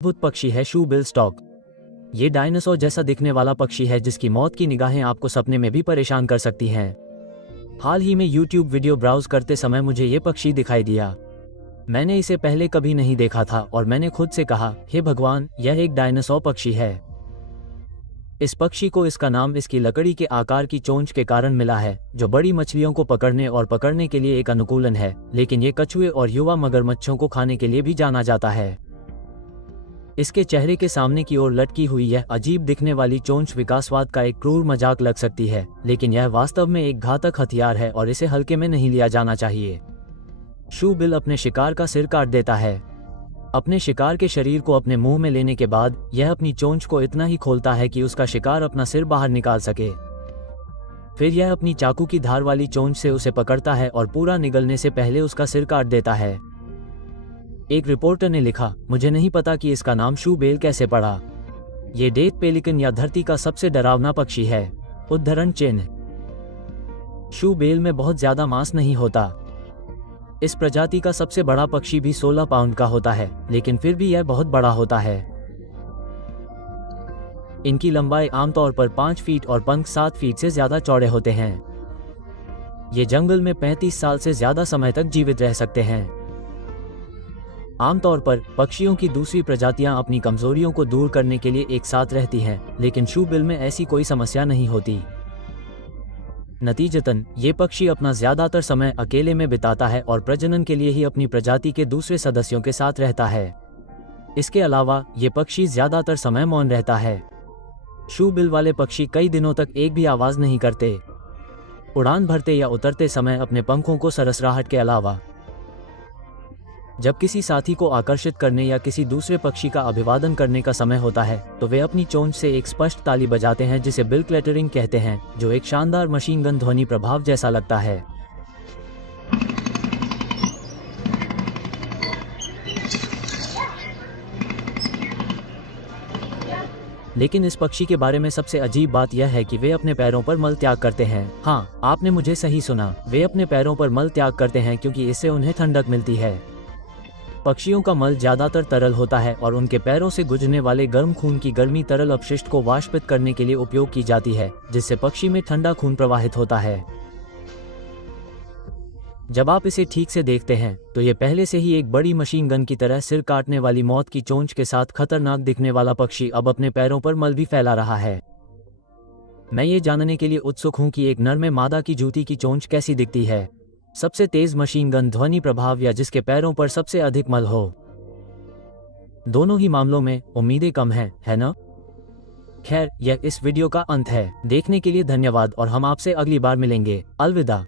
अद्भुत पक्षी है शू बिल स्टॉक। ये डायनासोर जैसा दिखने वाला पक्षी है जिसकी मौत की निगाहें आपको सपने में भी परेशान कर सकती हैं। हाल ही में YouTube वीडियो ब्राउज करते समय मुझे ये पक्षी दिखाई दिया। मैंने इसे पहले कभी नहीं देखा था और मैंने खुद से कहा, हे भगवान, यह एक डायनासोर पक्षी है। इस पक्षी को इसका नाम इसकी लकड़ी के आकार की चोंच के कारण मिला है, जो बड़ी मछलियों को पकड़ने के लिए एक अनुकूलन है, लेकिन ये कछुए और युवा मगरमच्छों को खाने के लिए भी जाना जाता है। इसके चेहरे के सामने की ओर लटकी हुई यह अजीब दिखने वाली चोंच विकासवाद का एक क्रूर मजाक लग सकती है, लेकिन यह वास्तव में एक घातक हथियार है और इसे हल्के में नहीं लिया जाना चाहिए। शू बिल अपने शिकार का सिर काट देता है। अपने शिकार के शरीर को अपने मुंह में लेने के बाद यह अपनी चोंच को इतना ही खोलता है कि उसका शिकार अपना सिर बाहर निकाल सके। फिर यह अपनी चाकू की धार वाली चोंच से उसे पकड़ता है और पूरा निगलने से पहले उसका सिर काट देता है। एक रिपोर्टर ने लिखा, मुझे नहीं पता कि इसका नाम शू बेल कैसे पड़ा। ये डेथ पेलिकन या धरती का सबसे डरावना पक्षी है। उद्धरण चिन्ह। शू बेल में बहुत ज्यादा मांस नहीं होता। इस प्रजाति का सबसे बड़ा पक्षी भी 16 पाउंड का होता है, लेकिन फिर भी यह बहुत बड़ा होता है। इनकी लंबाई आमतौर पर 5 फीट और पंख 7 फीट से ज्यादा चौड़े होते हैं। ये जंगल में 35 साल से ज्यादा समय तक जीवित रह सकते हैं। आमतौर पर पक्षियों की दूसरी प्रजातियां अपनी कमजोरियों को दूर करने के लिए एक साथ रहती हैं, लेकिन शू बिल में ऐसी कोई समस्या नहीं होती। नतीजतन ये पक्षी अपना ज्यादातर समय अकेले में बिताता है और प्रजनन के लिए ही अपनी प्रजाति के दूसरे सदस्यों के साथ रहता है। इसके अलावा ये पक्षी ज्यादातर समय मौन रहता है। शू बिल वाले पक्षी कई दिनों तक एक भी आवाज नहीं करते, उड़ान भरते या उतरते समय अपने पंखों को सरसराहट के अलावा। जब किसी साथी को आकर्षित करने या किसी दूसरे पक्षी का अभिवादन करने का समय होता है तो वे अपनी चोंच से एक स्पष्ट ताली बजाते हैं जिसे बिल क्लैटरिंग कहते हैं, जो एक शानदार मशीन गन ध्वनि प्रभाव जैसा लगता है। लेकिन इस पक्षी के बारे में सबसे अजीब बात यह है कि वे अपने पैरों पर मल त्याग करते हैं। हाँ, आपने मुझे सही सुना, वे अपने पैरों पर मल त्याग करते हैं क्योंकि इससे उन्हें ठंडक मिलती है। पक्षियों का मल ज्यादातर तरल होता है और उनके पैरों से गुजरने वाले गर्म खून की गर्मी तरल अपशिष्ट को वाष्पित करने के लिए उपयोग की जाती है, जिससे पक्षी में ठंडा खून प्रवाहित होता है। जब आप इसे ठीक से देखते हैं तो ये पहले से ही एक बड़ी मशीन गन की तरह सिर काटने वाली मौत की चोंच के साथ खतरनाक दिखने वाला पक्षी अब अपने पैरों पर मल भी फैला रहा है। मैं ये जानने के लिए उत्सुक हूं कि एक नर में मादा की जूती की चोंच कैसी दिखती है, सबसे तेज मशीन गन ध्वनि प्रभाव या जिसके पैरों पर सबसे अधिक मल हो। दोनों ही मामलों में उम्मीदें कम हैं, है ना? खैर, यह इस वीडियो का अंत है। देखने के लिए धन्यवाद और हम आपसे अगली बार मिलेंगे। अलविदा।